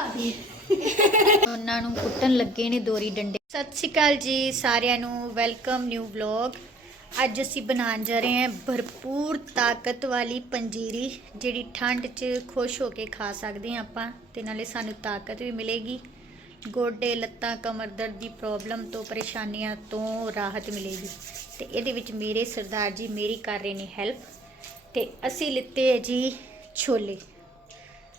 ਖਾ ਦੇ ਉਹਨਾਂ ਨੂੰ ਕੁੱਟਣ ਲੱਗੇ ਨੇ ਦੋਰੀ ਡੰਡੇ। ਸਤਿ ਸ਼੍ਰੀ ਅਕਾਲ ਜੀ ਸਾਰਿਆਂ ਨੂੰ ਵੈਲਕਮ ਨਿਊ ਵਲੌਗ ਅੱਜ ਅਸੀਂ ਬਣਾਉਣ ਜਾ ਰਹੇ ਹਾਂ ਭਰਪੂਰ ਤਾਕਤ ਵਾਲੀ ਪੰਜੀਰੀ, ਜਿਹੜੀ ਠੰਡ 'ਚ ਖੁਸ਼ ਹੋ ਕੇ ਖਾ ਸਕਦੇ ਹਾਂ ਆਪਾਂ ਤੇ ਨਾਲੇ ਸਾਨੂੰ ਤਾਕਤ ਵੀ ਮਿਲੇਗੀ। ਗੋਡੇ, ਲੱਤਾਂ, ਕਮਰ ਦਰਦ ਦੀ ਪ੍ਰੋਬਲਮ ਤੋਂ, ਪਰੇਸ਼ਾਨੀਆਂ ਤੋਂ ਰਾਹਤ ਮਿਲੇਗੀ। ਤੇ ਇਹਦੇ ਵਿੱਚ ਮੇਰੇ ਸਰਦਾਰ ਜੀ, ਮੇਰੀ ਕਰ ਰਹੇ ਨੇ ਹੈਲਪ ਤੇ ਅਸੀਂ ਲਿੱਤੇ ਹੈ ਜੀ ਛੋਲੇ।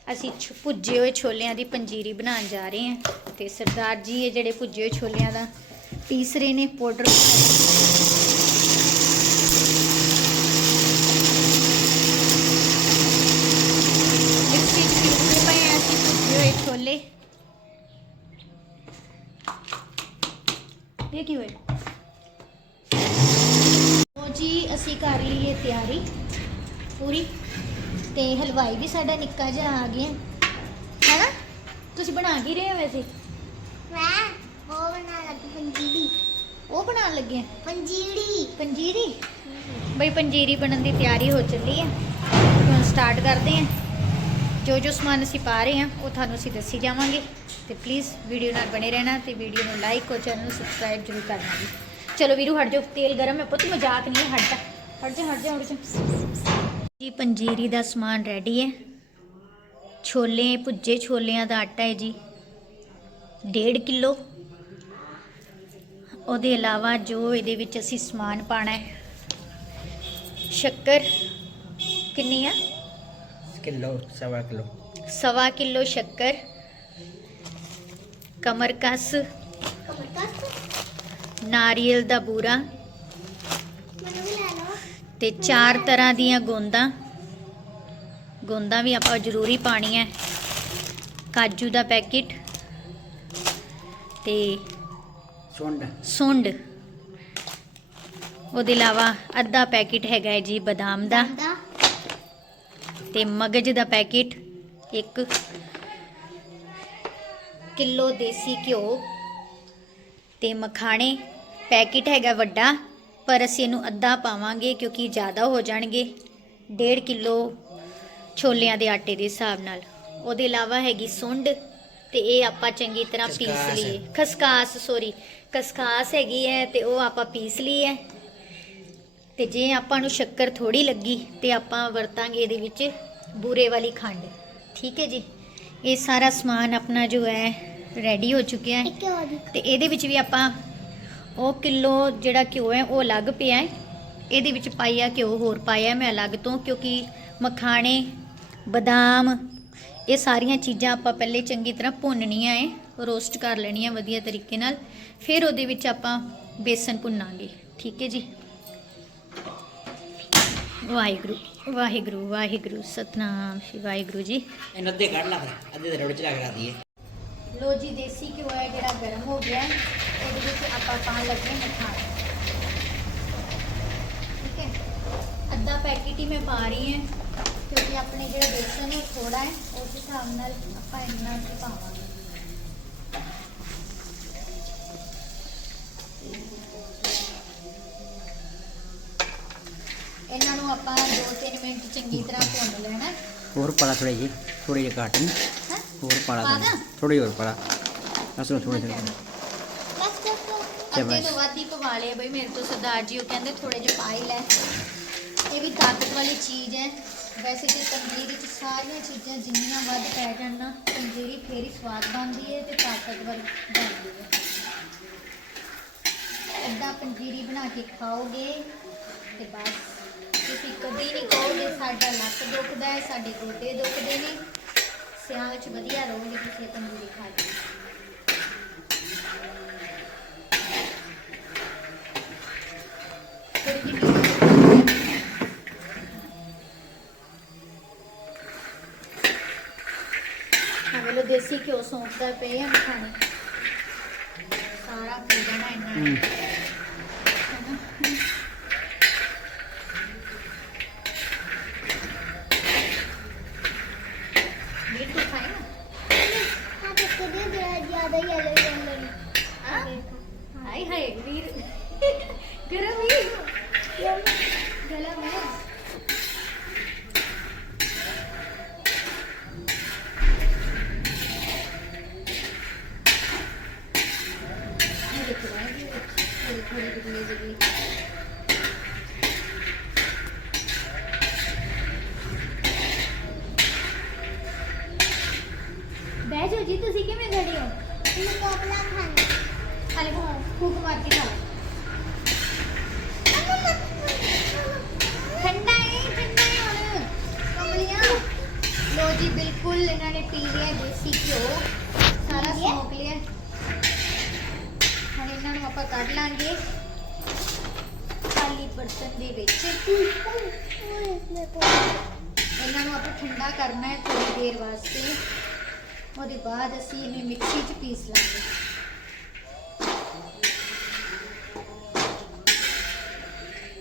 ਅਸੀਂ ਭੁੱਜੇ ਹੋਏ ਛੋਲਿਆਂ ਦੀ ਪੰਜੀਰੀ ਬਣਾਉਣ ਜਾ ਰਹੇ ਹਾਂ ਤੇ ਸਰਦਾਰ ਜੀ ਇਹ ਜਿਹੜੇ ਭੁੱਜੇ ਹੋਏ ਛੋਲਿਆਂ ਦਾ ਪੀਸ ਰਹੇ ਨੇ ਪਾਊਡਰ ਅਸੀਂ ਭੁੱਜੇ ਹੋਏ ਛੋਲੇ। ਇਹ ਕੀ ਹੋਇਆ? ਉਹ ਜੀ, ਅਸੀਂ ਕਰ ਲਈਏ ਤਿਆਰੀ ਪੂਰੀ। ਤੇ ਹਲਵਾਈ ਵੀ ਸਾਡਾ ਨਿੱਕਾ ਜਿਹਾ ਆ ਗਿਆ। ਹੈਨਾ? ਤੁਸੀਂ ਬਣਾ ਕੀ ਰਹੇ ਹੋ ਵੈਸੇ? ਮੈਂ ਉਹ ਬਣਾ ਲੱਗੀ ਪੰਜੀਰੀ। ਉਹ ਬਣਾਉਣ ਲੱਗੇ ਆ? ਪੰਜੀਰੀ। ਪੰਜੀਰੀ? ਬਈ ਪੰਜੀਰੀ ਬਣਨ ਦੀ ਤਿਆਰੀ ਹੋ ਚੱਲੀ ਹੈ ਹੁਣ ਸਟਾਰਟ ਕਰਦੇ ਹਾਂ ਜੋ ਜੋ ਸਮਾਨ ਅਸੀਂ ਪਾ ਰਹੇ ਹਾਂ ਉਹ ਤੁਹਾਨੂੰ ਅਸੀਂ ਦੱਸੀ ਜਾਵਾਂਗੇ। ਤੇ ਪਲੀਜ਼ ਵੀਡੀਓ ਨਾਲ ਬਣੇ ਰਹਿਣਾ ਤੇ ਵੀਡੀਓ ਨੂੰ ਲਾਈਕ ਔਰ ਚੈਨਲ ਨੂੰ ਸਬਸਕ੍ਰਾਈਬ ਜ਼ਰੂਰ ਕਰਨਾ ਜੀ। ਚਲੋ ਵੀਰੂ ਹਟ ਜਾਓ। ਤੇਲ ਗਰਮ ਹੈ ਪੁੱਤ ਮਜ਼ਾਕ ਨਹੀਂ ਹੈ, ਹਟ ਜਾ। ਹਟ ਜਾ ਹਟ ਜਾ ਹਟ ਜਾ। ਜੀ ਪੰਜੀਰੀ ਦਾ ਸਮਾਨ ਰੈਡੀ ਹੈ। ਛੋਲੇ ਭੁੱਜੇ ਛੋਲਿਆਂ ਦਾ ਆਟਾ ਹੈ ਜੀ। 1.5 ਕਿਲੋ। ਉਹਦੇ ਇਲਾਵਾ ਜੋ ਇਹਦੇ ਵਿੱਚ ਅਸੀਂ ਸਮਾਨ ਪਾਣਾ ਹੈ। ਸ਼ੱਕਰ ਕਿੰਨੀ ਆ? ਕਿਲੋ ਸਵਾ ਕਿਲੋ। ਸਵਾ ਕਿਲੋ ਸ਼ੱਕਰ। ਕਮਰਕਸ। ਕਮਰਕਸ। ਨਾਰੀਅਲ ਦਾ ਬੂਰਾ। ਤੇ ਚਾਰ ਤਰ੍ਹਾਂ ਦੀਆਂ ਗੋਂਦਾਂ। ਗੋਂਦਾਂ ਵੀ ਆਪਾਂ ਜ਼ਰੂਰੀ ਪਾਣੀ ਹੈ ਕਾਜੂ ਦਾ ਪੈਕੇਟ ਤੇ सुंड ਸੁੰਡ। ਉਹਦੇ ਇਲਾਵਾ ਅੱਧਾ ਪੈਕੇਟ ਹੈਗਾ ਹੈ ਜੀ ਬਦਾਮ ਦਾ। ਦਾ। ਤੇ ਮਗਜ ਦਾ ਪੈਕੇਟ ਇੱਕ ਕਿਲੋ ਦੇਸੀ ਘਿਓ। ਤੇ ਮਖਾਣੇ ਪੈਕੇਟ ਹੈਗਾ ਵੱਡਾ। ਪਰ ਅਸੀਂ ਇਹਨੂੰ ਅੱਧਾ ਪਾਵਾਂਗੇ ਕਿਉਂਕਿ ਜ਼ਿਆਦਾ ਹੋ ਜਾਣਗੇ। 1.5 ਕਿਲੋ ਛੋਲਿਆਂ ਦੇ ਆਟੇ ਦੇ ਹਿਸਾਬ ਨਾਲ। ਉਹਦੇ ਇਲਾਵਾ ਹੈਗੀ ਸੁੰਡ ਤੇ ਇਹ ਆਪਾਂ ਚੰਗੀ ਤਰ੍ਹਾਂ ਪੀਸ। ਲਈਏ। ਖਸਕਾਸ ਸੋਰੀ ਖਸਕਾਸ ਹੈਗੀ ਹੈ ਤੇ ਉਹ ਆਪਾਂ ਪੀਸ ਲਈ ਹੈ ਤੇ ਜੇ ਆਪਾਂ ਨੂੰ ਸ਼ੱਕਰ ਥੋੜੀ ਲੱਗੀ ਤੇ ਆਪਾਂ ਵਰਤਾਂਗੇ ਇਹਦੇ ਵਿੱਚ ਬੂਰੇ ਵਾਲੀ ਖੰਡ। ਠੀਕ ਹੈ ਜੀ? ਇਹ ਸਾਰਾ ਸਮਾਨ ਆਪਣਾ ਜੋ ਹੈ ਰੈਡੀ ਹੋ ਚੁੱਕਿਆ ਹੈ। ਤੇ ਇਹਦੇ ਵਿੱਚ ਵੀ ਆਪਾਂ ਉਹ ਕਿਲੋ ਜਿਹੜਾ ਘਿਓ ਹੈ ਉਹ ਅਲੱਗ ਪਿਆ ਹੈ। ਇਹਦੇ ਵਿੱਚ ਪਾਇਆ ਘਿਓ ਹੋਰ ਪਾਇਆ ਮੈਂ ਅਲੱਗ ਤੋਂ ਕਿਉਂਕਿ ਮਖਾਣੇ ਬਦਾਮ ਇਹ ਸਾਰੀਆਂ ਚੀਜ਼ਾਂ ਆਪਾਂ ਪਹਿਲੇ ਚੰਗੀ ਤਰ੍ਹਾਂ ਭੁੰਨਣੀਆਂ ਹੈ ਰੋਸਟ ਕਰ ਲੈਣੀਆਂ ਵਧੀਆ ਤਰੀਕੇ ਨਾਲ। ਫਿਰ ਉਹਦੇ ਵਿੱਚ ਆਪਾਂ ਬੇਸਨ ਭੁੰਨਾਂਗੇ। ਠੀਕ ਹੈ ਜੀ? ਵਾਹਿਗੁਰੂ ਵਾਹਿਗੁਰੂ ਵਾਹਿਗੁਰੂ ਸਤਨਾਮ ਸ਼੍ਰੀ ਵਾਹਿਗੁਰੂ ਜੀ। ਇਹਨਾਂ ਦੇ ਘੜ ਲੱਗ ਰਿਹਾ ਅੱਧੇ ਦੇ ਰੋੜ ਚ ਲੱਗ ਰਹੀ ਹੈ ਲੋ ਜੀ ਦੇਸੀ ਘਿਓ ਹੈ ਜਿਹੜਾ ਗਰਮ ਹੋ ਗਿਆ। ਉਹਦੇ ਵਿੱਚ ਆਪਾਂ ਪਾਣ ਲੱਗੇ ਮਿੱਠਾ ਠੀਕ ਹੈ ਅੱਧਾ ਪੈਕੇਟ ਹੀ ਮੈਂ ਪਾ ਰਹੀ ਹਾਂ ਕਿਉਂਕਿ ਆਪਣੇ ਜਿਹੜਾ ਬੇਸਨ ਉਹ ਥੋੜਾ ਹੈ ਉਸ ਹਿਸਾਬ ਨਾਲ ਆਪਾਂ ਇੰਨਾ ਹੀ ਪਾਵਾਂਗੇ ਇਹਨਾਂ ਨੂੰ ਆਪਾਂ 2-3 ਮਿੰਟ ਚੰਗੀ ਤਰ੍ਹਾਂ ਭੁੰਨ ਲੈਣਾ ਹੋਰ ਪਾਲਾ ਥੋੜੀ ਜੀ ਥੋੜੀ ਜਿਹੀ ਘੱਟ ਅੱਧੇ। ਤੋਂ ਵੱਧ ਹੀ ਪਵਾ ਲਿਆ ਬਈ ਮੇਰੇ ਤੋਂ ਸਰਦਾਰ ਜੀ ਉਹ ਕਹਿੰਦੇ ਥੋੜੇ ਜਿਹਾ ਪਾ ਹੀ ਲੈ। ਇਹ ਵੀ ਤਾਕਤ ਵਾਲੀ ਚੀਜ਼ ਹੈ। ਵੈਸੇ ਤੇ ਤੰਦੂਰੀ ਵਿੱਚ ਸਾਰੀਆਂ ਚੀਜ਼ਾਂ ਜਿੰਨੀਆਂ ਵੱਧ ਪੈ ਜਾਣ ਨਾ ਤੰਦੂਰੀ ਫੇਰ ਹੀ ਸਵਾਦ ਬਣਦੀ ਹੈ ਤੇ ਤਾਕਤਵਰ ਬਣਦੀ ਹੈ। ਏਦਾਂ ਪੰਜੀਰੀ ਬਣਾ ਕੇ ਖਾਓਗੇ ਤੇ ਬਸ। ਤੁਸੀਂ ਕਦੀ ਨਹੀਂ ਕਹੋਗੇ ਸਾਡਾ ਲੱਕ ਦੁਖਦਾ ਹੈ ਸਾਡੇ ਗੋਡੇ ਦੁਖਦੇ ਨੇ। ਸਿਆਲ 'ਚ ਵਧੀਆ ਰਹੋਗੇ ਤੁਸੀਂ ਤੰਦੂਰੀ ਖਾ ਕੇ। ਦੇਸੀ ਘਿਓ ਸੌਂਪਦਾ ਪਏ ਆ ਖਾਣੇ ਸਾਰਾ ਪੀ ਜਾਣਾ ਇਹਨਾਂ ਨੇ ਹੈਨਾ? ਵੀਰ ਤੂੰ ਖਾਏਗਾ ਹਾਂ ਦੇਖੋ ਦੇ ਜਰਾ ਜ਼ਿਆਦਾ ਯੈਲੋ ਯੈਲੋ ਹਾਂ ਹਾਏ ਹਾਏ ਵੀਰ ਗਰਮ ਹੀ ਗਰਮ ਹੈ ਜਾਓ ਜੀ ਤੁਸੀਂ ਕਿਵੇਂ ਖੜੇ ਹੋ ਇਹਨੂੰ ਕੋਪਲਾ ਖਾਣਾ ਹਾਲੇ ਫੂਕ ਮਾਰ ਕੇ ਖਾ ਠੰਡਾ ਹੈ ਠੰਡਾ ਹੈ ਹੁਣ ਕਮਲੀਆਂ ਲੋ ਜੀ ਬਿਲਕੁਲ ਇਹਨਾਂ ਨੇ ਪੀ ਲਿਆ ਦੇਸੀ ਘਿਓ ਸਾਰਾ ਸਮੋਕ ਲਿਆ ਹੁਣ ਇਹਨਾਂ ਨੂੰ ਆਪਾਂ ਕੱਢ ਲਾਂਗੇ ਖਾਲੀ ਬਰਤਨ ਦੇ ਵਿੱਚ ਇਹਨਾਂ ਨੂੰ ਆਪਾਂ ਠੰਡਾ ਕਰਨਾ ਹੈ ਥੋੜੀ ਦੇਰ ਵਾਸਤੇ ਉਹਦੇ ਬਾਅਦ ਅਸੀਂ ਇਹਨੂੰ ਮਿਕਸੀ 'ਚ ਪੀਸ ਲਾਂਗੇ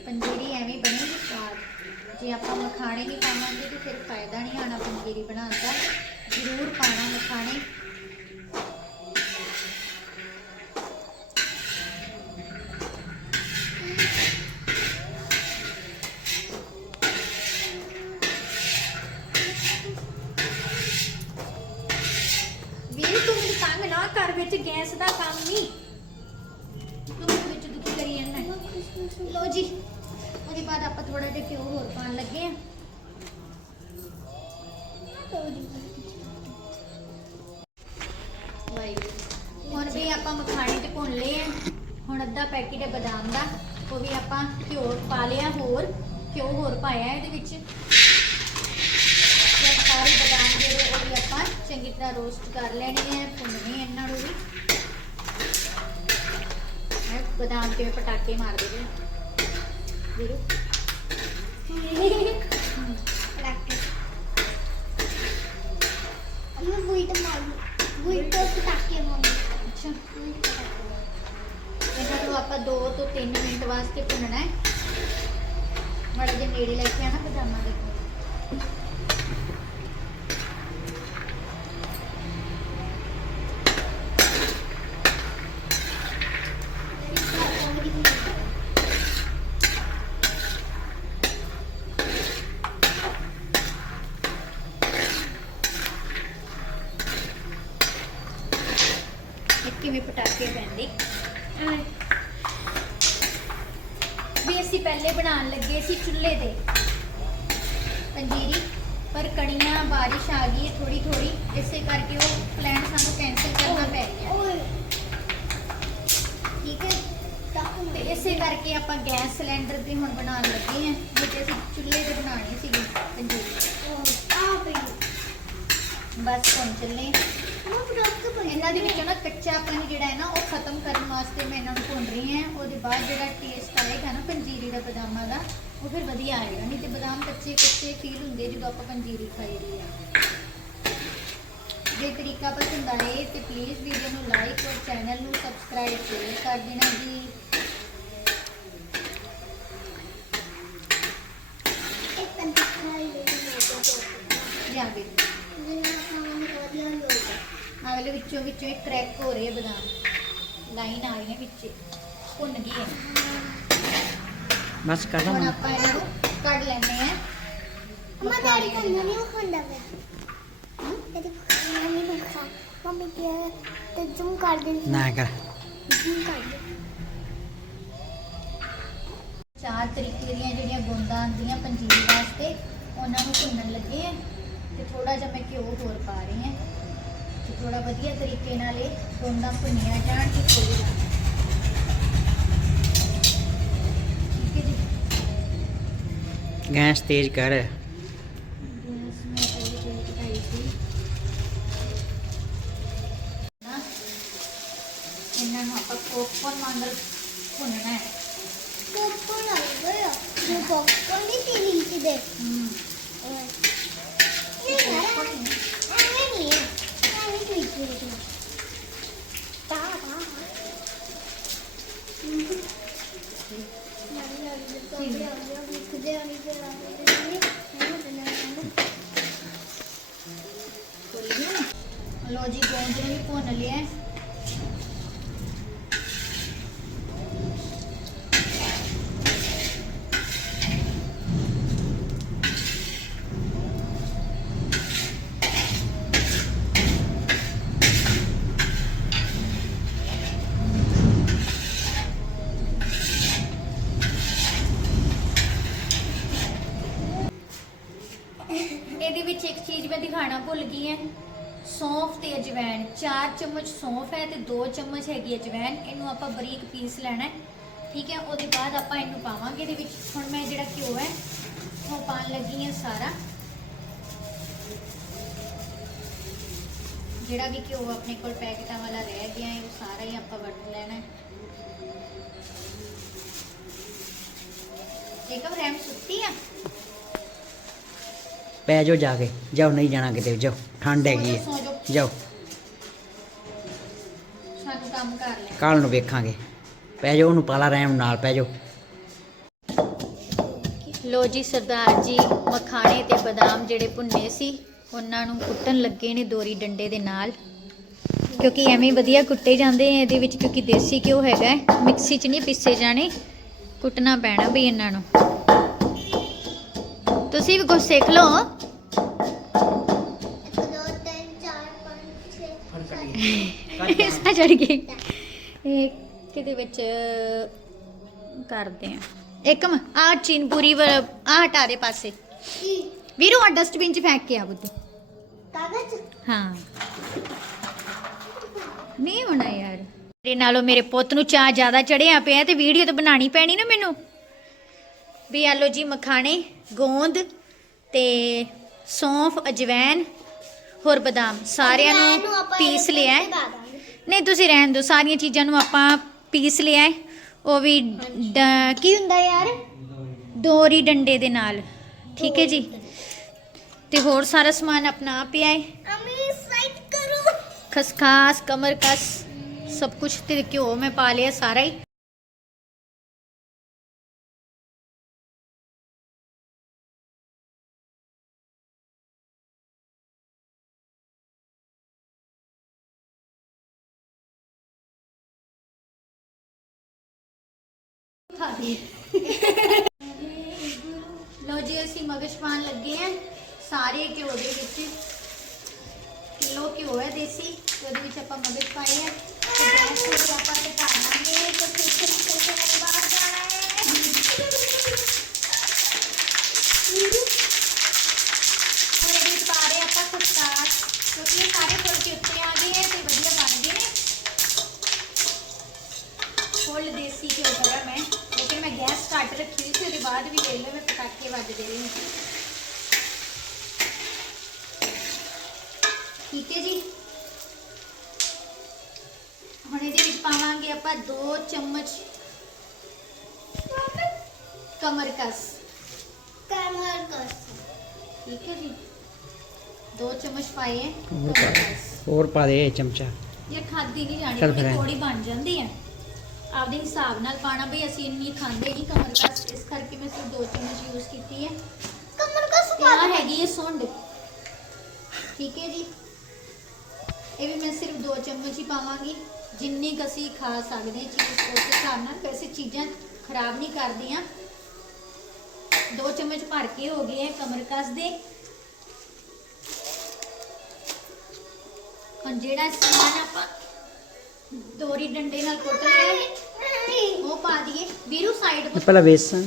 ਪੰਜੀਰੀ ਐਵੇਂ ਬਣੇਗੀ ਸਵਾਦ। ਜੇ ਆਪਾਂ ਮਖਾਣੇ ਨਹੀਂ ਪਾਵਾਂਗੇ ਤੇ ਫਿਰ ਫਾਇਦਾ ਨਹੀਂ ਆਣਾ ਪੰਜੀਰੀ ਬਣਾਉਣ ਦਾ। ਜ਼ਰੂਰ ਪਾਣਾ ਮਖਾਣੇ। ਉਹ ਵੀ ਆਪਾਂ ਘਿਓ ਪਾ ਲਿਆ ਹੋਰ ਘਿਓ ਹੋਰ ਪਾਇਆ ਇਹਦੇ ਵਿੱਚ। ਤੇ ਸਾਰੇ ਬਦਾਮ ਜਿਹੜੇ ਉਹ ਵੀ ਆਪਾਂ ਚੰਗੀ ਤਰ੍ਹਾਂ ਰੋਸਟ ਕਰ ਲੈਣੇ ਆ ਭੁੰਨਣੇ ਇਹਨਾਂ ਨੂੰ ਵੀ। ਇਹ ਬਦਾਮ ਕਿਵੇਂ ਪਟਾਕੇ ਮਾਰਦੇ ਨੇ ਵੀਰੂ। ਅਮਾ ਬੁਈਟ ਮਾਰੀ ਬੁਈਟ ਤੋਂ ਪਟਾਕੇ। ਮਾਰੀ ਅੱਛਾ। ਇਹਨਾਂ ਨੂੰ ਆਪਾਂ 2 ਤੋਂ 3 ਮਿੰਟ ਵਾਸਤੇ ਭੁੰਨਣਾ ਹੈ ਮਾੜਾ ਜਿਹਾ ਨੇੜੇ ਲੈ ਕੇ ਆਣਾ ਬਦਾਮਾਂ ਦੇ ਇਹ ਕਿਵੇਂ ਪਟਾਕੇ ਪੈਂਦੇ ਵੀ ਅਸੀਂ ਪਹਿਲੇ ਬਣਾਉਣ ਲੱਗੇ ਸੀ ਚੁੱਲ੍ਹੇ ਤੇ। ਪੰਜੀਰੀ ਪਰ ਕਣੀਆਂ ਬਾਰਿਸ਼ ਆ ਗਈ ਥੋੜੀ ਥੋੜੀ ਇਸੇ ਕਰਕੇ ਉਹ ਪਲਾਨ ਸਾਨੂੰ ਕੈਨਸਲ ਕਰਨਾ ਪੈ ਗਿਆ। ਠੀਕ ਹੈ? ਤੇ ਇਸੇ ਕਰਕੇ ਆਪਾਂ ਗੈਸ ਸਿਲੰਡਰ ਤੇ ਹੁਣ ਬਣਾਉਣ ਲੱਗੇ ਹਾਂ ਜਿੱਤੇ ਅਸੀਂ ਚੁੱਲ੍ਹੇ ਤੇ ਬਣਾਉਣੀ ਸੀਗੀ ਪੰਜੀਰੀ। ਬਸ ਹੁਣ ਚੱਲੇ ਇਹਨਾਂ ਦੇ ਵਿੱਚੋਂ ਨਾ ਕੱਚਾਪਨ ਜਿਹੜਾ ਹੈ ਨਾ ਉਹ ਖਤਮ ਕਰਨ ਵਾਸਤੇ ਮੈਂ ਇਹਨਾਂ ਨੂੰ ਭੁੰਨ ਰਹੀ ਹਾਂ। ਉਹਦੇ ਬਾਅਦ ਜਿਹੜਾ ਟੇਸਟ ਆਏਗਾ ਨਾ ਪੰਜੀਰੀ ਦਾ ਬਦਾਮਾਂ ਦਾ ਉਹ ਫਿਰ ਵਧੀਆ ਆਏਗਾ। ਨਹੀਂ ਤੇ ਬਦਾਮ ਕੱਚੇ ਕੱਚੇ ਫੀਲ ਹੁੰਦੇ ਜਦੋਂ ਆਪਾਂ ਪੰਜੀਰੀ ਖਾਈ ਦੀ ਆ। ਜੇ ਤਰੀਕਾ ਪਸੰਦ ਆਏ ਤੇ ਪਲੀਜ਼ ਵੀਡੀਓ ਨੂੰ ਲਾਈਕ ਔਰ ਚੈਨਲ ਨੂੰ ਸਬਸਕ੍ਰਾਈਬ ਜ਼ਰੂਰ ਕਰ ਦੇਣਾ ਜੀ। ਜਾਂ ਵੀ ਵੇਲੇ ਵਿੱਚੋਂ ਵਿੱਚੋਂ ਇੱਕ ਕ੍ਰੈਕ ਹੋ ਰਹੇ ਬਦਾਮ। ਲਾਈਨ ਆ ਰਹੀ ਹੈ ਵਿੱਚ। ਭੁੰਨ ਗਈ ਹੈ। ਬਸ ਕਰ ਹੁਣ ਆਪਾਂ ਇਹਨਾਂ ਨੂੰ ਕੱਢ ਲੈਂਦੇ ਆ ਅਮਾ ਡੈਡੀ ਕੰਨ ਨਹੀਂ ਖਾਂਦਾ ਪਿਆ ਡੈਡੀ ਮੰਮੀ ਨੂੰ ਖਾ। ਮੰਮੀ ਤੇ ਤੇ ਜ਼ੂਮ ਕਰ ਦੇ ਨਾ ਕਰ। ਜ਼ੂਮ ਕਰ ਦੇ ਚਾਰ ਤਰੀਕੇ ਦੀਆਂ ਜਿਹੜੀਆਂ ਬੂੰਦਾਂ ਆਉਂਦੀਆਂ ਪੰਜੀਰੀ ਵਾਸਤੇ ਉਹਨਾਂ ਨੂੰ ਭੁੰਨਣ ਲੱਗੇ ਆ ਤੇ ਥੋੜਾ ਜਿਹਾ ਮੈਂ ਘਿਓ ਹੋਰ ਪਾ ਰਹੀ ਹਾਂ। ਤੇ ਥੋੜਾ ਵਧੀਆ ਤਰੀਕੇ ਨਾਲ ਇਹ ਬੂੰਦਾਂ ਭੁੰਨੀਆਂ ਜਾਣ ਤੇ ਖੋਲ ਜਾਣ ਹੈ ਗੈਸ ਤੇਜ਼ ਕਰ ਗੈਸ ਮੈਂ ਪਹਿਲੇ ਤੇਲ ਘਟਾਈ ਸੀ ਨਾ ਇਹਨਾਂ ਨੂੰ ਆਪਾਂ ਕੋਪਨ ਵਾਂਗਰ ਭੁੰਨਣਾ ਹੈ ਪੋਪਕੌਰਨ ਆ ਗਿਆ ਇਹ ਪੋਪਕੌਰਨ ਨਹੀਂ ਪੀਲੀ ਸੀ ਦੇ ਹਮ ਨਹੀਂ ਯਾਰ ਐਵੇਂ ਨਹੀਂ ਹੈ ਐਵੇਂ ਕੋਈ ਕੋਈ ਨਾ ਤਾ ਤਾ ਨਾਨੀ ਨਾਨੀ ਦੇ ਤੋਂ ਆ ਗਿਆ ਵੀ ਖੁਦੇ ਆਣੀ ਤੇ ਆ ਲੋ ਜੀ ਗੋਂਦ ਨੂੰ ਵੀ ਭੁੰਨ ਲਿਆ ਹੈ। ਇਹਦੇ ਵਿੱਚ ਇੱਕ ਚੀਜ਼ ਮੈਂ ਦਿਖਾਣਾ ਭੁੱਲ ਗਈ ਹੈ ਸੌਂਫ ਸੌਂਫ ਤੇ ਅਜਵਾਇਣ 4 ਚਮਚ ਸੌਂਫ ਹੈ ਤੇ 2 ਚਮਚ ਹੈਗੀ ਅਜਵਾਇਣ ਇਹਨੂੰ ਆਪਾਂ ਬਰੀਕ ਪੀਸ ਲੈਣਾ ਹੈ ਠੀਕ ਹੈ? ਉਹਦੇ ਬਾਅਦ ਆਪਾਂ ਇਹਨੂੰ ਪਾਵਾਂਗੇ ਇਹਦੇ ਵਿੱਚ। ਹੁਣ ਮੈਂ ਜਿਹੜਾ ਘਿਓ ਹੈ ਉਹ ਪਾਣ ਲੱਗੀ ਹਾਂ ਸਾਰਾ। ਜਿਹੜਾ ਵੀ ਘਿਓ ਆਪਣੇ ਕੋਲ ਪੈਕਟਾਂ ਵਾਲਾ ਰਹਿ ਗਿਆ ਹੈ ਉਹ ਸਾਰਾ ਹੀ ਆਪਾਂ ਵਰਤ ਲੈਣਾ ਹੈ। ਦੇਖੋ ਰੈਮ ਸੁੱਤੀ ਆ? ਪੈ ਜਾਓ ਜਾ ਕੇ। ਜਾਓ ਨਹੀਂ ਜਾਣਾ ਕਿਤੇ ਜਾਓ। ਠੰਡ ਹੈਗੀ ਹੈ। ਜਾਓ। ਕੱਲ ਨੂੰ ਵੇਖਾਂਗੇ। ਪੈ ਜਾਓ ਉਹਨੂੰ ਪਾਲਾ ਰਹਿਮ ਨਾਲ ਪੈ ਜਾਓ। ਲੋ ਜੀ ਸਰਦਾਰ ਜੀ ਮਖਾਣੇ ਤੇ ਬਦਾਮ ਜਿਹੜੇ ਭੁੰਨੇ ਸੀ ਉਹਨਾਂ ਨੂੰ ਕੁੱਟਣ ਲੱਗੇ ਨੇ ਦੋਰੀ ਡੰਡੇ ਦੇ ਨਾਲ। ਕਿਉਂਕਿ ਐਵੇਂ ਵਧੀਆ ਕੁੱਟੇ ਜਾਂਦੇ ਆ ਇਹਦੇ ਵਿੱਚ ਕਿਉਂਕਿ ਦੇਸੀ ਘਿਓ ਹੈਗਾ ਮਿਕਸੀ 'ਚ ਨਹੀਂ ਪਿੱਸੇ ਜਾਣੇ। ਕੁੱਟਣਾ ਪੈਣਾ ਵੀ ਇਹਨਾਂ ਨੂੰ। ਤੁਸੀਂ ਵੀ ਕੁਝ ਸਿੱਖ ਲਓ। ਹਿੱਸਾ ਚੜ ਗਈ। ਇਹ ਕਿਤੇ ਵਿੱਚ ਕਰਦੇ ਆ? ਇੱਕਮ ਆ ਚੀਨ ਪੂਰੀ ਆ ਹਟਾ ਪਾਸੇ। ਵੀਰੂ ਆ ਡਸਟਬਿਨ ਚ ਫੇਂਕ ਕੇ ਆ ਬੁੱਧ। ਕਾਗਜ਼? ਹਾਂ। ਨਹੀਂ ਹੋਣਾ ਯਾਰ। ਮੇਰੇ ਨਾਲੋਂ ਮੇਰੇ ਪੁੱਤ ਨੂੰ ਚਾਹ ਜ਼ਿਆਦਾ ਚੜਿਆ ਪਿਆ ਤੇ ਵੀਡੀਓ ਤਾਂ ਬਣਾਣੀ ਪੈਣੀ ਨਾ ਮੈਨੂੰ। ਵੀ ਆਲੋ ਜੀ ਮਖਾਣੇ ਗੋਂਦ ਤੇ ਸੌਂਫ ਅਜਵੈਨ ਹੋਰ ਬਦਾਮ। ਸਾਰਿਆਂ ਨੂੰ ਪੀਸ ਲਿਆ। ਨਹੀਂ ਤੁਸੀਂ ਰਹਿਣ ਦਿਓ। ਸਾਰੀਆਂ ਚੀਜ਼ਾਂ ਨੂੰ ਆਪਾਂ ਪੀਸ ਲਿਆ ਹੈ। ਉਹ ਵੀ ਡ- ਕੀ ਹੁੰਦਾ ਯਾਰ? ਦੋਰੀ ਡੰਡੇ ਦੇ ਨਾਲ। ਠੀਕ ਹੈ ਜੀ। ਤੇ ਹੋਰ ਸਾਰਾ ਸਮਾਨ ਆਪਣਾ ਆਪ ਹੀ ਆਏ। ਅਮੀ ਸਾਈਡ ਕਰੋ। ਖਸਖਾਸ ਕਮਰ ਕਸ ਸਭ ਕੁਝ ਤੇ ਘਿਓ ਮੈਂ ਪਾ ਲਿਆ ਸਾਰਾ ਹੀ। ਲੋ ਜੀ, ਅਸੀਂ ਮਗਜ ਪਾਣ ਲੱਗੇ ਆ ਸਾਰੇ ਘਿਓ ਦੇ ਵਿੱਚ। ਕਿਲੋ ਘਿਓ ਹੈ ਦੇਸੀ, ਉਹਦੇ ਵਿੱਚ ਆਪਾਂ ਮਗਜ ਪਾਏ ਆ ਤੇ ਗੈਸ ਨੂੰ ਆਪਾਂ ਤੇ ਲਾਂਗੇ। ਤੇ ਫਿਰ ਫਿਰ ਫਿਰ ਫਿਰ ਬਾਹਰ ਜਾਣਾ ਹੈ ਔਰ ਇਹਦੇ ਵਿੱਚ ਪਾ ਰਹੇ ਆਪਾਂ ਖਸਖਾਸ ਕਿਉਂਕਿ ਇਹ ਸਾਰੇ ਫੁਲਕੇ ਉੱਤੇ ਆ ਗਏ ਹੈ ਤੇ ਵਧੀਆ ਬਣ ਗਏ ਨੇ ਫੁੱਲ ਦੇਸੀ ਘਿਓ ਕਰਾ ਮੈਂ ਲੇਕਿਨ ਮੈਂ ਗੈਸ ਸਟਾਰਟ ਰੱਖੀ ਹੋਈ ਸੀ ਉਹਦੇ ਬਾਅਦ ਵੀ ਵੇਖ ਲਓ ਮੈਂ ਰਹੇ ਨੇ ਠੀਕ ਹੈ ਜੀ। ਹੁਣ ਇਹਦੇ ਵਿੱਚ ਪਾਵਾਂਗੇ ਆਪਾਂ 2 ਚਮਚ ਕਮਰਕਸ। ਕਮਰ ਕਸ ਠੀਕ ਹੈ ਜੀ। 2 ਚਮਚ ਪਾਏ ਹੈ ਹੋਰ ਪਾ ਦੇ। ਕਮਰਕਸ ਚਮਚਾ। ਇਹ ਖਾਦੀ ਨਹੀਂ ਜਾਣੀ। ਥੋੜੀ ਬਣ ਜਾਂਦੀ ਹੈ। ਆਪਦੇ ਹਿਸਾਬ ਨਾਲ ਪਾਣਾ ਬਈ ਅਸੀਂ ਇੰਨੀ ਖਾਂਦੇ ਨਹੀਂ ਕਮਰਕਸ ਇਸ ਕਰਕੇ ਮੈਂ ਸਿਰਫ 2 ਚਮਚ ਯੂਜ਼ ਕੀਤੀ ਹੈ। ਕਮਰ ਕਸ ਪਾ ਦੇ ਹੈਗੀ ਹੈ ਸੁੰਡ। ਠੀਕ ਹੈ ਜੀ। ਇਹ ਵੀ ਮੈਂ ਸਿਰਫ 2 ਚਮਚ ਹੀ ਪਾਵਾਂਗੀ। ਜਿੰਨੀ ਕੁ ਅਸੀਂ ਖਾ ਸਕਦੇ ਚੀਜ਼ ਉਸ ਹਿਸਾਬ ਨਾਲ। ਵੈਸੇ ਚੀਜ਼ਾਂ ਖਰਾਬ ਨਹੀਂ ਕਰਦੀਆਂ। 2 ਚਮਚ ਭਰ ਕੇ ਹੋ ਗਏ ਹੈ ਕਮਰਕਸ ਦੇ। ਹੁਣ ਜਿਹੜਾ ਸਮਾਨ ਆਪਾਂ ਦੋਰੀ ਡੰਡੇ ਨਾਲ ਕੁੱਟ ਲਿਆ। ਉਹ ਪਾ ਦਈਏ। ਵੀਰੂ ਸਾਈਡ ਇਹ ਪਹਿਲਾਂ ਵੇਸਣ।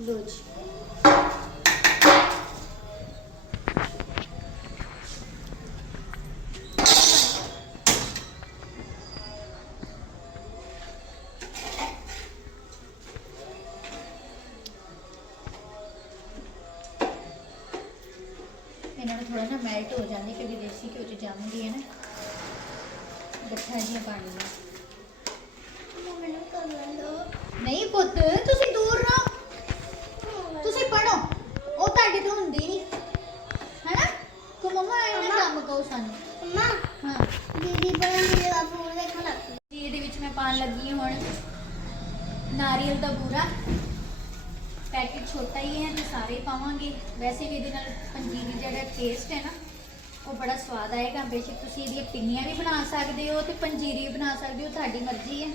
ਲੋ ਜੀ। ਹੋ ਜਾਂਦੀ ਕਿਉਂਕਿ ਦੇਸੀ ਘਿਓ ਚ ਜੰਮਦੀ ਹੈ ਨਾ। ਗੱਠਾਂ ਜਿਹੀਆਂ ਬਣਦੀਆਂ ਮੈਨੂੰ ਕਰਨ ਦੋ ਨਹੀਂ ਪੁੱਤ ਤੁਸੀਂ ਦੂਰ ਰਹੋ ਤੁਸੀਂ ਪੜੋ ਉਹ ਤੁਹਾਡੇ ਤੋਂ ਹੁੰਦੀ ਨਹੀਂ ਹੈਨਾ ਕੋ ਮਮਾ ਇਹਨਾਂ ਕੰਮ ਕਹੋ ਸਾਨੂੰ ਅੰਮਾ ਹਾਂ ਦੀਦੀ ਬਣ ਮੇਰੇ ਦਾ ਫੋਨ ਦੇਖਣ ਲੱਗ ਪਈ ਜੀ ਇਹਦੇ ਵਿੱਚ ਮੈਂ ਪਾਣ ਲੱਗੀ ਹਾਂ ਹੁਣ ਨਾਰੀਅਲ ਦਾ ਬੂਰਾ ਪੈਕੇਟ ਛੋਟਾ ਹੀ ਹੈ ਤੇ ਸਾਰੇ ਪਾਵਾਂਗੇ ਵੈਸੇ ਵੀ ਇਹਦੇ ਨਾਲ ਪੰਜੀਰੀ ਜਿਹੜਾ ਟੇਸਟ ਹੈ ਨਾ ਉਹ ਬੜਾ ਸਵਾਦ ਆਏਗਾ। ਬੇਸ਼ੱਕ ਤੁਸੀਂ ਇਹਦੀਆਂ ਪਿੰਨੀਆਂ ਵੀ ਬਣਾ ਸਕਦੇ ਹੋ ਤੇ ਪੰਜੀਰੀ ਵੀ ਬਣਾ ਸਕਦੇ ਹੋ, ਤੁਹਾਡੀ ਮਰਜ਼ੀ ਹੈ।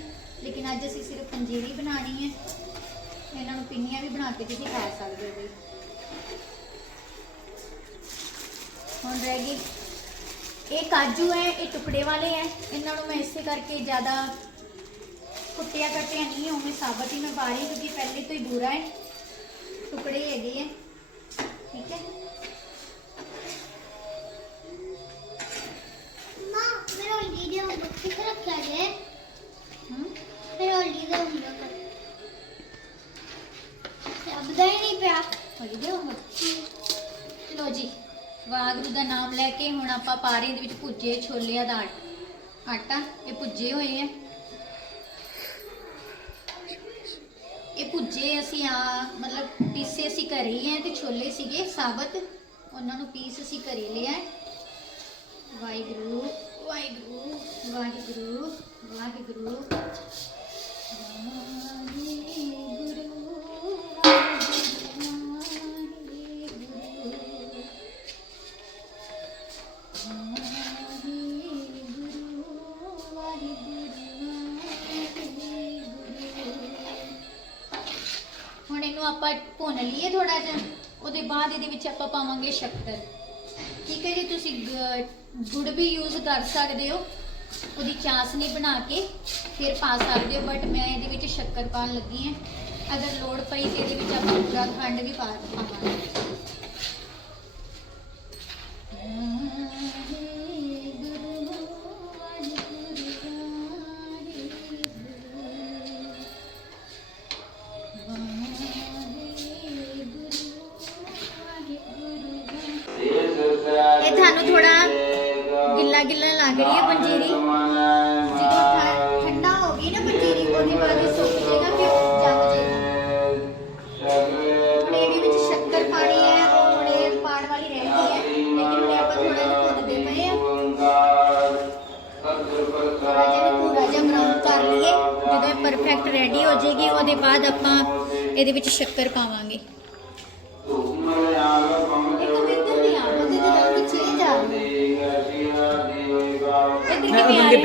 ਲੇਕਿਨ ਅੱਜ ਅਸੀਂ ਸਿਰਫ ਪੰਜੀਰੀ ਬਣਾਣੀ ਹੈ। ਇਹਨਾਂ ਨੂੰ ਪਿੰਨੀਆਂ ਵੀ ਬਣਾ ਕੇ ਤੁਸੀਂ ਖਾ ਸਕਦੇ ਹੋ। ਜੀ ਹੁਣ ਰਹਿ ਗਈ। ਇਹ ਕਾਜੂ ਹੈ, ਇਹ ਟੁਕੜੇ ਵਾਲੇ ਹੈ। ਇਹਨਾਂ ਨੂੰ ਮੈਂ ਇਸੇ ਕਰਕੇ ਜ਼ਿਆਦਾ ਕੁੱਟਿਆ ਕੱਟਿਆ ਨਹੀਂ ਉਵੇਂ ਸਾਬਤ ਹੀ ਮੈਂ ਪਾ ਰਹੀ ਕਿਉਂਕਿ ਪਹਿਲੇ ਤੋਂ ਹੀ ਬੂਰਾ ਹੈ। ਟੁਕੜੇ ਹੈਗੇ ਹੈ। ਠੀਕ ਹੈ। ਕਿੱਥੇ ਰੱਖਿਆ ਜੇ ਹਮ ਮੇਰਾ ਹਲਦੀ ਦਾ ਹੁੰਦਾ ਲੱਭਦਾ ਹੀ ਨਹੀਂ ਪਿਆ ਹੋਈ ਦੇ ਹੁਣ ਲੋ ਜੀ, ਵਾਹਿਗੁਰੂ ਦਾ ਨਾਮ ਲੈ ਕੇ ਹੁਣ ਆਪਾਂ ਪਾ ਰਹੇ ਵਿੱਚ ਭੁੱਜੇ ਛੋਲਿਆਂ ਦਾ ਆਟਾ, ਇਹ ਭੁੱਜੇ ਹੋਏ ਆ। ਇਹ ਭੁੱਜੇ ਅਸੀਂ ਆ, ਮਤਲਬ ਪੀਸੇ ਅਸੀਂ ਘਰੇ ਹੀ ਆ ਤੇ ਛੋਲੇ ਸੀਗੇ, ਸਾਬਤ। ਉਹਨਾਂ ਨੂੰ ਪੀਸ ਅਸੀਂ ਘਰੇ ਲਿਆ। ਵਾਹਿਗੁਰੂ। ਵਾਹਿਗੁਰੂ ਵਾਹਿਗੁਰੂ ਵਾਹਿਗੁਰੂ। ਹੁਣ ਇਹਨੂੰ ਆਪਾਂ ਭੁੰਨ ਲਈਏ ਥੋੜਾ ਜਿਹਾ। ਉਹਦੇ ਬਾਅਦ ਇਹਦੇ ਵਿੱਚ ਆਪਾਂ ਪਾਵਾਂਗੇ ਸ਼ੱਕਰ। ਠੀਕ ਹੈ ਜੀ, ਤੁਸੀਂ ਗ- ਗੁੜ ਵੀ ਯੂਜ਼ ਕਰ ਸਕਦੇ ਹੋ। ਉਹਦੀ ਚਾਸਨੀ ਬਣਾ ਕੇ ਫਿਰ ਪਾ ਸਕਦੇ ਹੋ ਬਟ ਮੈਂ ਇਹਦੇ ਵਿੱਚ ਸ਼ੱਕਰ ਪਾਉਣ ਲੱਗੀ ਹਾਂ। ਅਗਰ ਲੋੜ ਪਈ ਤੇ ਇਹਦੇ ਵਿੱਚ ਆਪਾਂ ਪੂਰਾ ਖੰਡ ਵੀ ਪਾ ਪਾਵਾਂਗੇ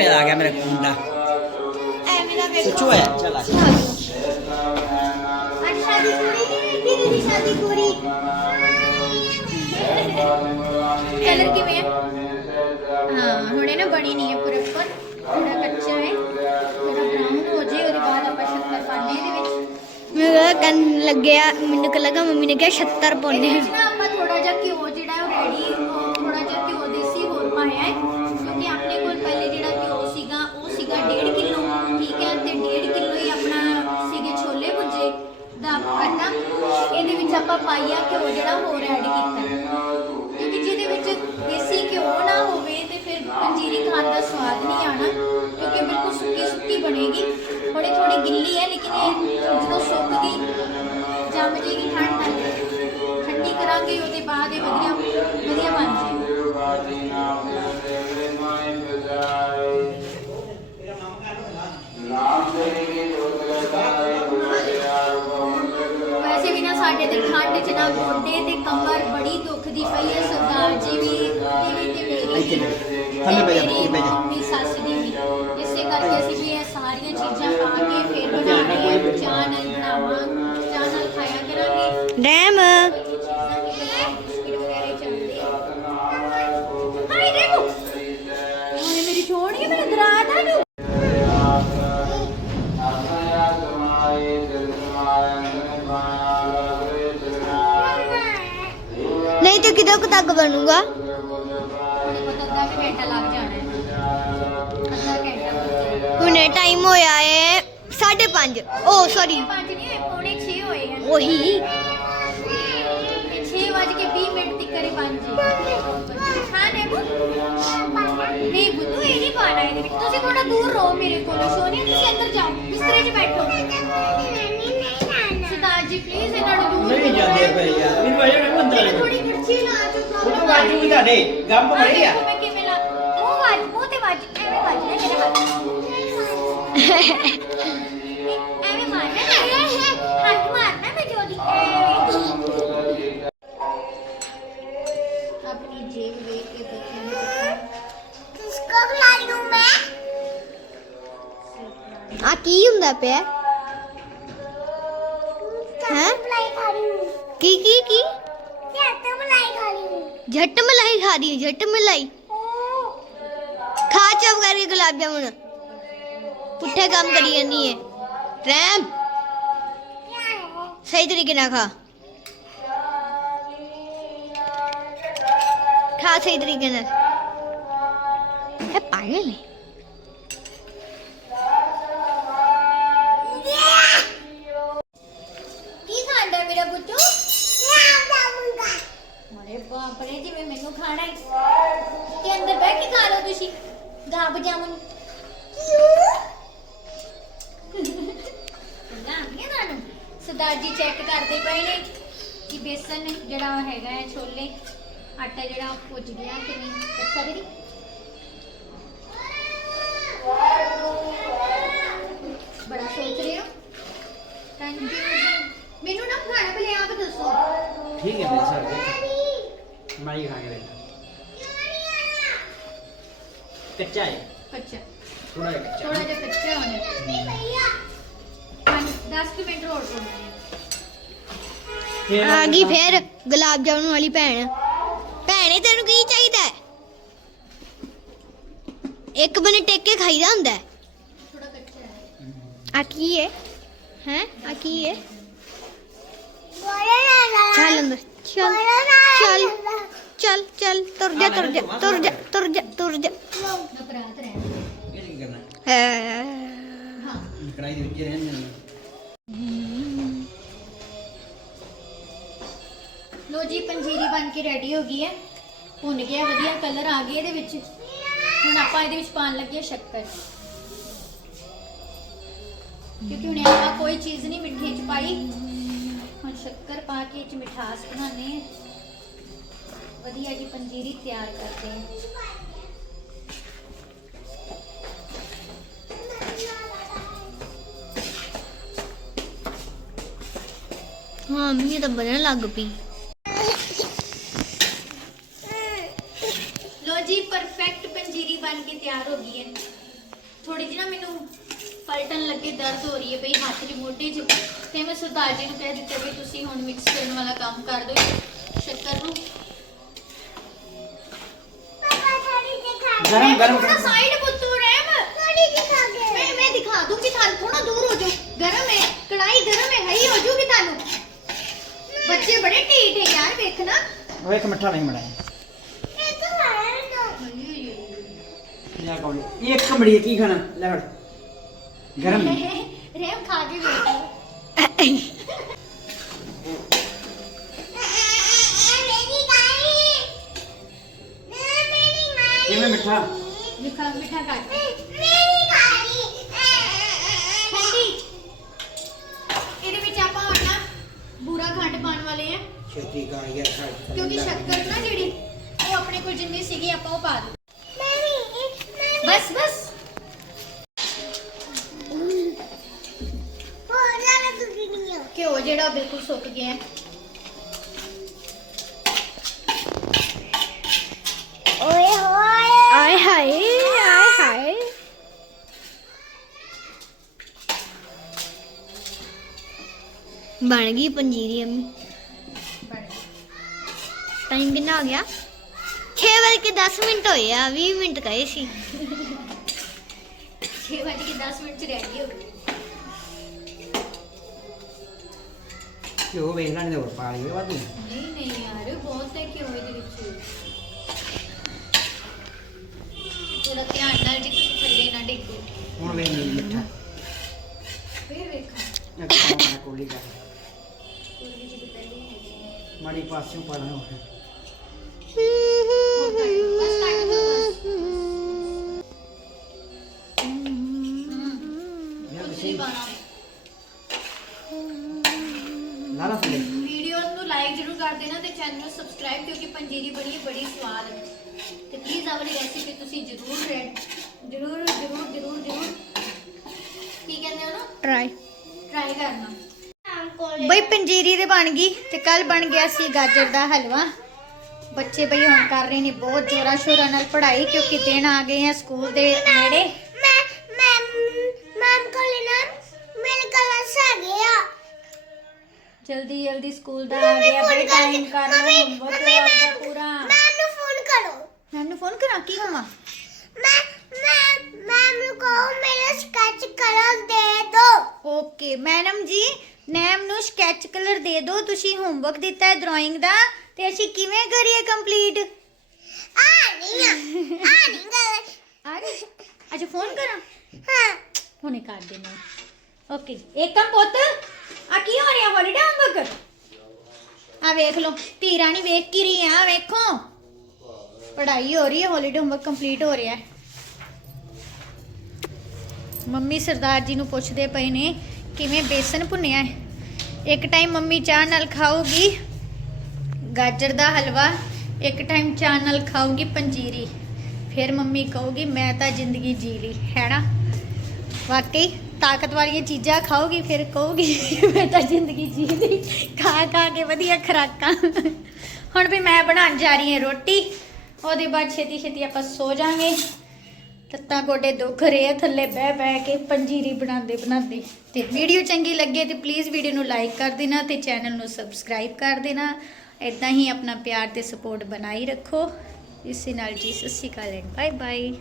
ਪੈਦਾ ਆ ਗਿਆ ਮੇਰਾ ਕੁੰਡਾ ਐਵੇਂ ਦਾ ਵੇਖੋ ਸੱਚੋ ਹੈ ਚਲ ਆ ਅੱਜ ਸ਼ਾਦੀ ਪੂਰੀ ਨਹੀਂ ਹੋਈ ਦੀਦੀ ਦੀ ਸ਼ਾਦੀ ਪੂਰੀ ਕਲਰ ਕਿਵੇਂ ਹੈ ਹਾਂ ਹੁਣੇ ਨਾ ਬਣੀ ਨਹੀਂ ਹੈ ਪ੍ਰੋਪਰ ਥੋੜਾ ਕੱਚਾ ਹੈ ਥੋੜਾ ਬਰਾਊਨ ਹੋ ਜੇ ਉਹਦੇ ਬਾਅਦ ਆਪਾਂ ਸ਼ੱਕਰ ਪਾਣੇ ਇਹਦੇ ਵਿੱਚ ਮੇਰਾ ਕੰਨ ਲੱਗਿਆ ਮੈਨੂੰ ਕਿ ਲੱਗਾ ਮੰਮੀ ਨੇ ਕਿਹਾ 76 ਇਹਦੇ ਇਹਦੇ ਘਿਓ ਜਿਹੜਾ ਹੋਰ ਐਡ ਕੀਤਾ। ਕਿਉਂਕਿ ਜਿਹਦੇ ਵਿੱਚ ਦੇਸੀ ਘਿਓ ਨਾ ਹੋਵੇ ਤੇ ਫਿਰ ਪੰਜੀਰੀ ਖਾਣ ਦਾ ਸਵਾਦ ਨਹੀਂ ਆਣਾ, ਕਿਉਂਕਿ ਬਿਲਕੁਲ ਸੁੱਕੀ ਸੁੱਕੀ ਬਣੇਗੀ। ਥੋੜੀ ਥੋੜੀ ਗਿੱਲੀ ਹੈ, ਲੇਕਿਨ ਇਹ ਜਦੋਂ ਸੁੱਕ ਠੰਡ ਗੋਡੇ ਤੇ ਕਮਰ ਬੜੀ ਦੁਖਦੀ ਪਈ ਹੈ ਸਰਦਾਰ ਜੀ ਵੀ ਦੀ ਵੀ ਤੇ ਮੇਰੀ ਵੀ ਥੱਲੇ ਬਹਿ ਜਾ, ਤੇ ਬਹਿ ਜਾ। ਨਹੀਂ ਤੇ ਕਿਦੋਂ ਕੁ ਤੱਕ ਬਣੂਗਾ। ਹੁਣੇ ਟਾਈਮ ਹੋਇਆ ਏ 5:30 ਓ ਸੌਰੀ ਪੰਜ। ਨਹੀਂ ਹੋਏ ਪੌਣੇ 6 ਹੋਏ ਆ ਉਹੀ। ਤੇ 6 ਵਜ ਕੇ 20 ਮਿੰਟ ਤੱਕ ਹੀ ਬਣ ਜੀ ਹਾਂ ਨੇ ਨਹੀਂ ਬੁੱਧੂ ਇਹ ਨਹੀਂ ਪਾਣਾ ਇਹਦੇ ਵਿੱਚ ਤੁਸੀਂ ਥੋੜਾ ਦੂਰ ਰਹੋ ਮੇਰੇ ਕੋਲੋਂ ਸੋਨੀਆ ਤੁਸੀਂ ਅੰਦਰ ਜਾਓ ਬਿਸਤਰੇ 'ਚ ਬੈਠੋ। ਸਰਦਾਰ ਜੀ ਪਲੀਜ਼ ਇਹਨਾਂ ਨੂੰ ਦੂਰ ਨਹੀਂ ਜਾਂਦੇ ਪਏ ਯਾਰ। ਵੀ ਵਜੇ ਮੈਂ ਬੰਦਾ ਮੈਨੂੰ ਥੋੜੀ ਕੁਰਸੀ ਲਾ ਚੋ ਉਹ ਤਾਂ ਵਾਜੂ ਵੀ ਤੁਹਾਡੇ ਗੰਮ ਆਹ ਬੜੇ ਆ ਦੇਖੋ ਮੈਂ ਕਿਵੇਂ ਲਾ ਉਹ ਵਾਜ ਮੂੰਹ ਤੇ ਵਾਜ ਐਵੇਂ ਵਾਜਣਾ ਮੇਰੇ ਹੱਥ ਐਵੇਂ ਮਾਰਨਾ ਹੱਥ ਮਾਰਨਾ ਮੈਂ ਜੋਦੀ ਐਵੇਂ ਆਪਣੀ ਜੇਬ ਵੇਖ ਕੇ ਬੱਚਿਆਂ ਨੂੰ ਪੁੱਛਣਾ ਕਿਸਕੋ ਖਿਲਾਈ ਹੂੰ ਮੈਂ ਆ ਕੀ ਹੁੰਦਾ ਪਿਆ ਹੈ ਕੀ ਕੀ ਕੀ झट मलाई खा रही है झट मलाई खा चप करके गुलाब जामुन पुठे काम करी जानी है रैम सही तरीके ना खा खा सही तरीके ना पागल है ਹੋਰ ਕੀ ਖਾ ਲਓ ਤੁਸੀਂ? ਗਾਬ ਜਾਮਨ। ਗਾਣੀਆਂ ਜੀ ਚੈੱਕ ਕਰਦੇ ਪਏ ਨੇ ਕਿ ਬੇਸਨ ਜਿਹੜਾ ਹੈਗਾ ਹੈ ਛੋਲੇ, ਆਟਾ ਜਿਹੜਾ ਪੁੱਜ ਗਿਆ ਕਿ ਨਹੀਂ? ਅੱਛਾ ਦੀਦੀ। ਬੜਾ ਸੋਚ ਰਹੇ ਹੋ? ਥੈਂਕ ਯੂ ਮੈਨੂੰ ਨਾ ਖਾਣਾ, ਪਹਿਲੇ ਆਪ ਦੱਸੋ। ਠੀਕ ਹੈ ਮੇਰੇ ਸਰ। ਮੈਂ ਹੀ ਖਾਣੇ कच्चा है ਅੱਛਾ थोड़ा ही कच्चा ਥੋੜਾ ਜਿਹਾ ਕੱਚਾ ਹੋਣਾ ਪੰਜ 10 ਕੁ ਮਿੰਟ ਹੋਰ ਕਰਨੇ फिर ਆ ਗਈ ਫੇਰ ਗੁਲਾਬ ਜਾਮੁਨ ਵਾਲੀ ਭੈਣ ਭੈਣੇ ਤੈਨੂੰ ਕੀ ਚਾਹੀਦਾ ਹੈ ਇੱਕ ਬਨੇ ਟੇਕ ਕੇ ਖਾਈਦਾ ਹੁੰਦਾ ਹੈ ਥੋੜਾ ਕੱਚਾ ਹੈ ਆ ਕੀ ਹੈ ਹੈ ਆ ਕੀ ਹੈ ਚੱਲ ਅੰਦਰ ਚੱਲ ਚੱਲ ਚੱਲ ਚੱਲ ਤੁਰ ਜਾ ਤੁਰ ਜਾ ਤੁਰ ਜਾ ਤੁਰ ਜਾ ਤੁਰ ਜਾ ਲੋ ਜੀ, ਪੰਜੀਰੀ ਬਣ ਕੇ ਰੈਡੀ ਹੋ ਗਈ ਹੈ। ਭੁੰਨ ਗਿਆ, ਵਧੀਆ ਕਲਰ ਆ ਗਿਆ ਇਹਦੇ ਵਿੱਚ। ਹੁਣ ਆਪਾਂ ਇਹਦੇ ਵਿੱਚ ਪਾਣ ਲੱਗੇ ਸ਼ੱਕਰ। ਕਿਉਂਕਿ ਹੁਣ ਆਪਾਂ ਕੋਈ ਚੀਜ਼ ਨਹੀਂ ਮਿੱਠੇ ਚ ਪਾਈ। ਹੁਣ ਸ਼ੱਕਰ ਪਾ ਕੇ ਇਹ ਚ ਮਿਠਾਸ ਬਣਾਉਣੀ ਹੈ। ਵਧੀਆ ਜੀ, ਪੰਜੀਰੀ ਤਿਆਰ ਕਰਦੇ ਹਾਂ। ਮੰਮੀ ਤਾਂ ਬਣਨ ਲੱਗ ਪਈ। ਲੋ ਜੀ ਪਰਫੈਕਟ ਪੰਜੀਰੀ ਬਣ ਕੇ ਤਿਆਰ ਹੋ ਗਈ ਹੈ। ਥੋੜੀ ਜਿਹੀ ਨਾ ਮੈਨੂੰ ਪਲਟਣ ਲੱਗੇ ਦਰਦ ਹੋ ਰਹੀ ਹੈ ਭਈ ਹੱਥ ਦੀ ਮੋਢੇ 'ਚ। ਤੇ ਮੈਂ ਸਰਦਾਰ ਜੀ ਨੂੰ ਕਹਿ ਦਿੱਤਾ ਵੀ ਤੁਸੀਂ ਹੁਣ ਮਿਕਸ ਕਰਨ ਵਾਲਾ ਕੰਮ ਕਰ ਦਿਓ। ਸ਼ੱਕਰ ਨੂੰ। ਗਰਮ ਗਰਮ ਥੋੜਾ ਸਾਈਡ ਪੁੱਤੂ ਰਹਿਮ। ਥੋੜੀ ਦਿਖਾ ਕੇ। ਮੈਂ ਮੈਂ ਦਿਖਾ ਦੂੰਗੀ ਤੁਹਾਨੂੰ ਥੋੜਾ ਦੂਰ ਹੋ ਜਾਓ। ਗਰਮ ਹੈ ਕੜਾਈ ਗਰਮ ਹੈ ਹਈ ਹੋ ਜੂਗੀ ਤੁਹਾਨੂੰ। बच्चे बड़े टीट है यार देखना। वो एक मिठा नहीं बनाया ये तो कमड़ी की खाना? लगड़ गरम। मिठा। मिठा ਵਾਲੇ ਆ ਛੇਤੀ ਗਾ ਯਾਰ ਖਾ ਕਿਉਂਕਿ ਸ਼ੱਕਰ ਨਾ ਜਿਹੜੀ ਉਹ ਆਪਣੇ ਕੋਲ ਜਿੰਨੀ ਸੀਗੀ ਆਪਾਂ ਉਹ ਪਾ ਦੋ ਬਸ ਬਸ ਘਿਓ ਜਿਹੜਾ ਉਹ ਬਿਲਕੁਲ ਸੁੱਕ ਗਿਆ ਹੈ। ਆਏ ਹਾਏ ਆਏ ਹਾਏ ਬਣ ਗਈ ਪੰਜੀਰੀ ਅੰਮੀ ਟਾਈਮ ਕਿੰਨਾ ਹੋ ਗਿਆ 6 ਵਜੇ ਕੇ 10 ਮਿੰਟ ਹੋਏ ਆ 20 ਮਿੰਟ ਕਹੇ ਸੀ ਛੇ ਵੱਜ ਕੇ 10 ਮਿੰਟ ਚ ਰੈਡੀ ਹੋ ਗਈ ਘਿਓ ਵੇਖ ਲੈਣੇ ਹੋਰ ਪਾ ਲਈਏ ਵਾਧੂ ਨਹੀਂ ਨਹੀਂ ਯਾਰ ਬਹੁਤ ਹੈ ਘਿਓ ਇਹਦੇ ਵਿੱਚ ਥੋੜਾ ਧਿਆਨ ਨਾਲ ਜੀ ਤੁਸੀਂ ਥੱਲੇ ਨਾ ਡਿੱਗੋ ਹੁਣ ਵੇਖ ਲਈ ਮਿੱਠਾ ਫੇਰ ਵੇਖੋ ਇੱਕ ਪਾਉਣਾ ਕੋਲੀ ਕਰ ਪੂਰੀ ਜੀ ਪਹਿਲੇ ਹੈਗੀ ਮਾੜੀ ਪਾਸਿਓਂ ਪਾ ਲੈਣਾ ਹੋਰ ਹੋਰ ਵਾਲੀ ਰੈਸਿਪੀ ਤੁਸੀਂ ਜ਼ਰੂਰ ਜ਼ਰੂਰ ਜ਼ਰੂਰ ਜ਼ਰੂਰ ਜ਼ਰੂਰ। ਕੀ ਕਹਿੰਦੇ ਹੋ ਨਾ ਟਰਾਈ ਟਰਾਈ ਕਰਨਾ। ਬਈ ਪੰਜੀਰੀ ਤੇ ਬਣ ਗਈ ਤੇ ਕੱਲ ਬਣ ਗਿਆ ਸੀ ਗਾਜਰ ਦਾ ਹਲਵਾ। ਬੱਚੇ ਬਈ ਹੁਣ ਕਰ ਰਹੇ ਨੇ ਬਹੁਤ ਜ਼ੋਰਾਂ ਸ਼ੋਰਾਂ ਨਾਲ ਪੜ੍ਹਾਈ ਕਿਉਂਕਿ ਦਿਨ ਆ ਗਏ ਆ ਸਕੂਲ ਦੇ ਨੇੜੇ। ਮੈਂ ਮੈਂ ਮੈਮ ਕੋਲ ਨਾ ਮੇਰੇ ਕਲਾਸ ਆ ਗਿਆ। ਜਲਦੀ ਜਲਦੀ ਸਕੂਲ ਦਾ ਆ ਗਿਆ। ਬਈ ਟਾਈਮ ਕਰ ਲਓ ਹੋਮਵਰਕ ਮੈਮ ਪੂਰਾ। ਮੈਮ ਨੂੰ ਫੋਨ ਕਰਾਂ ਕੀ ਕਵਾਂ ਮੈਂ ਮੈਂ ਮੈਮ ਨੂੰ ਕਹੋ ਮੇਰਾ ਸਕੈਚ ਕਲਰ ਦੇ ਦਿਓ ਓਕੇ ਮੈਡਮ ਜੀ ਮੈਮ ਨੂੰ ਸਕੈਚ ਕਲਰ ਦੇ ਦਿਓ ਤੁਸੀਂ ਹੋਮਵਰਕ ਦਿੱਤਾ ਹੈ ਡਰਾਇੰਗ ਦਾ ਤੇ ਅਸੀਂ ਕਿਵੇਂ ਕਰੀਏ ਕੰਪਲੀਟ ਆ ਨਹੀਂ ਆ ਨਹੀਂ ਗੱਲ। ਅਰੇ ਅੱਜ ਫੋਨ ਕਰਾਂ? ਹਾਂ। ਹੁਣੇ ਕਰ ਦੇਣਾ ਓਕੇ ਏਕਮ ਪੁੱਤ ਆ ਕੀ ਹੋ ਰਿਹਾ ਹੌਲੀਡੇ ਹੋਮਵਰਕ ਆ ਵੇਖ ਲਓ ਧੀ ਵੇਖ ਕੀ ਰਹੀ ਆ ਵੇਖੋ। ਪੜ੍ਹਾਈ ਹੋ ਰਹੀ ਹੈ ਹੌਲੀਡੇ ਹੋਮਵਰਕ ਕੰਪਲੀਟ ਹੋ ਰਿਹਾ ਹੈ। ਮੰਮੀ ਸਰਦਾਰ ਜੀ ਨੂੰ ਪੁੱਛਦੇ ਪਏ ਨੇ, ਕਿਵੇਂ ਬੇਸਨ ਭੁੰਨਿਆ ਹੈ? ਇੱਕ ਟਾਈਮ ਮੰਮੀ ਚਾਹ ਨਾਲ ਖਾਊਗੀ, ਗਾਜਰ ਦਾ ਹਲਵਾ, ਇੱਕ ਟਾਈਮ ਚਾਹ ਨਾਲ ਖਾਊਗੀ ਪੰਜੀਰੀ। ਫਿਰ ਮੰਮੀ ਕਹੂਗੀ, ਮੈਂ ਤਾਂ ਜ਼ਿੰਦਗੀ ਜੀ ਲਈ, ਹੈ ਨਾ? ਵਾਕਈ ਤਾਕਤ ਵਾਲੀਆਂ ਚੀਜ਼ਾਂ ਖਾਓਗੀ ਫਿਰ ਕਹੋਗੀ, ਮੈਂ ਤਾਂ ਜ਼ਿੰਦਗੀ ਜੀ ਲਈ ਖਾ ਖਾ ਕੇ ਵਧੀਆ ਖਰਾਕਾਂ। ਹੁਣ ਵੀ ਮੈਂ ਬਣਾਉਣ ਜਾ ਰਹੀ ਹਾਂ ਰੋਟੀ ਉਹਦੇ ਬਾਅਦ ਛੇਤੀ ਛੇਤੀ ਆਪਾਂ ਸੋ ਜਾਾਂਗੇ ਲੱਤਾਂ ਗੋਡੇ ਦੁੱਖ ਰਹੇ ਆ, ਥੱਲੇ ਬਹਿ ਬਹਿ ਕੇ ਪੰਜੀਰੀ ਬਣਾਉਂਦੇ ਬਣਾਉਂਦੇ। ਤੇ ਵੀਡੀਓ ਚੰਗੀ ਲੱਗੇ ਤੇ ਪਲੀਜ਼ ਵੀਡੀਓ ਨੂੰ ਲਾਈਕ ਕਰ ਦੇਣਾ ਤੇ ਚੈਨਲ ਨੂੰ ਸਬਸਕ੍ਰਾਈਬ ਕਰ ਦੇਣਾ। ਇਦਾਂ ਹੀ ਆਪਣਾ ਪਿਆਰ ਤੇ ਸਪੋਰਟ ਬਣਾਈ ਰੱਖੋ। ਇਸੇ ਨਾਲ ਜੀ, ਸਤਿ ਸ਼੍ਰੀ ਅਕਾਲ ਐਂਡ ਬਾਏ ਬਾਏ